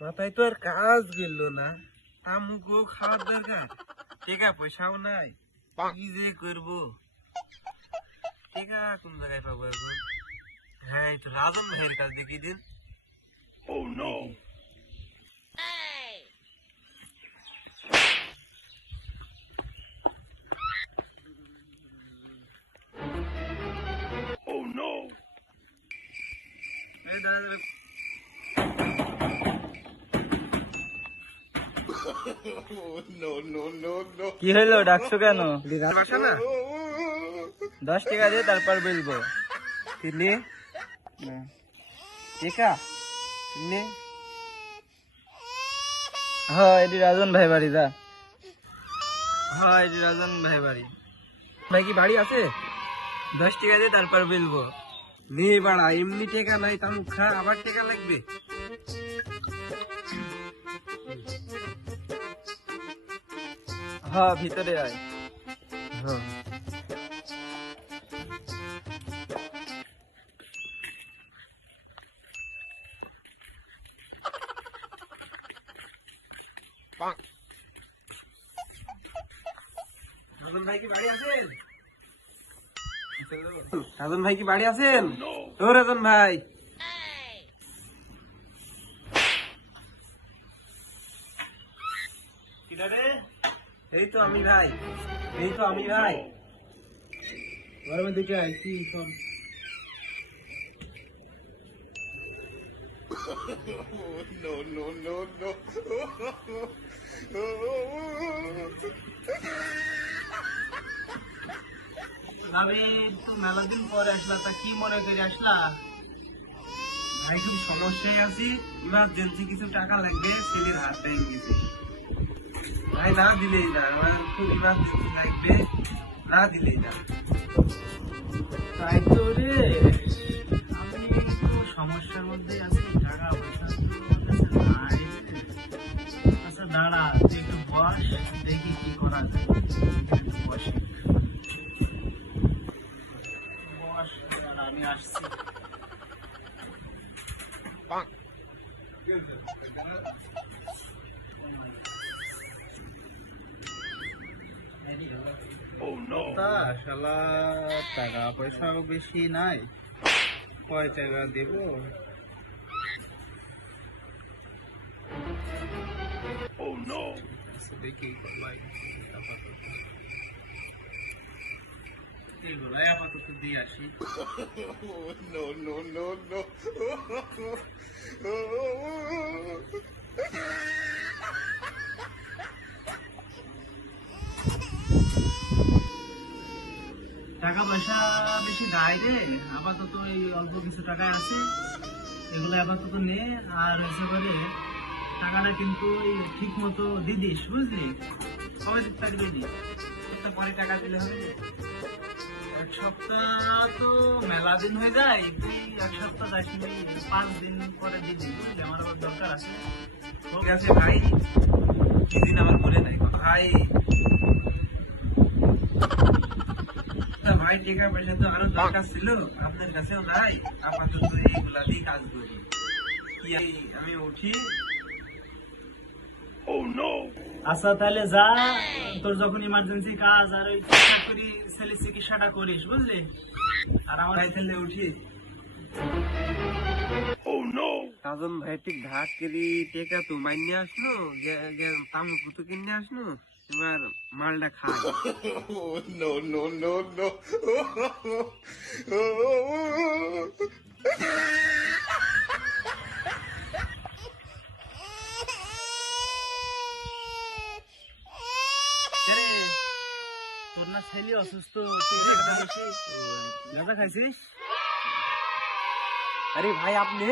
মাথায় তো আর কাজ গেল না, আমুকও খাওয়ার দরকার, টাকা পয়সাও নাই, কি যে করবো, টাকা কোন জায়গায় পাবো এখন? হ্যাঁ, তো রাজন ভাইয়ের কাছ দেখিয়ে দিন। Oh no! Oh no! কি হলো, ডাকছো কেন? বাসা না 10 টাকা দিয়ে তারপর বলবো। কিনে টেকা নে। হ্যাঁ, এটি রাজন ভাই বাড়ি। যা। হ্যাঁ, এটি রাজন ভাই বাড়ি। ভাই কি বাড়ি আছে? 10 টাকা দিয়ে তারপর বলবো। নে বাড়া, এমনি টেকা নাই, তামুক খা, আবার টেকা লাগবে। হ্যাঁ, ভিতরে আয়। হ্যাঁ, রাজন ভাই কি বাড়ি আছেন? রাজন ভাই কি বাড়ি আছেন? ও রাজন ভাই, এই তো আমি ভাই, এই তো আমি ভাই। গরমের দিকে আইছি শোন। ভাবি, তো মেলা দিন পরে আসলা, তা কি মনে করে আসলা? ভাই খুব সমস্যায় আছি, ইমার্জেন্সি কিছু টাকা লাগবে, ছেলের হাত ভেঙে গেছে। ভাই না দিলেই না, আমার খুব ইমার্জেন্সি লাগবে, না দিলেই না। তাই তো রে, আমি একটু সমস্যার মধ্যে আছি, টাকা পয়সা তো নাই রে। আচ্ছা দাঁড়া, তুই একটু বস, দেখি কি করা যায়। একটু বসি, বস, দাঁড়া, আমি আসছি। তা শালা টাকা পয়সাও বেশি নাই, কয় টাকা দেব? দেখি এগুলো আপাতত দিয়ে আসি। টাকা পয়সা বেশি নাই রে, আপাতত এই অল্প কিছু টাকা আছে, এগুলো আপাতত নে। আর হচ্ছে বলে টাকাটা কিন্তু ঠিক মতো দিদিস, বুঝলি? কবে দিতে পারবি? একটা পরে টাকা দিলে হবে। 1 সপ্তাহ তো মেলা দিন হয়ে যায়, তুই 1 সপ্তাহ যাস, 5 দিন পরে দিবি, বুঝলি? আমার আবার দরকার আছে। ঠিক আছে ভাই, সেদিন আমার বলে নাই ভাই। ভাই টাকা পয়সা তো আরো দরকার ছিল, আপনার কাছেও নাই, আপাতত এইগুলা দিয়ে কাজ করি। কি আমি উঠি? আচ্ছা তাহলে যা, তোর যখন ইমার্জেন্সি কাজ আর ওই চাকরি ছেলে চিকিৎসাটা করিস, বুঝলি? আর আমার তাহলে উঠি। রাজন ভাই ঠিক ধার করি টেকা তো মাইনে আসলো, তামুক তো কিনে আসলো, এবার মালটা খাই। তোর না ছেলে অসুস্থ, গাঁজা খাইছিস? আরে ভাই আপনি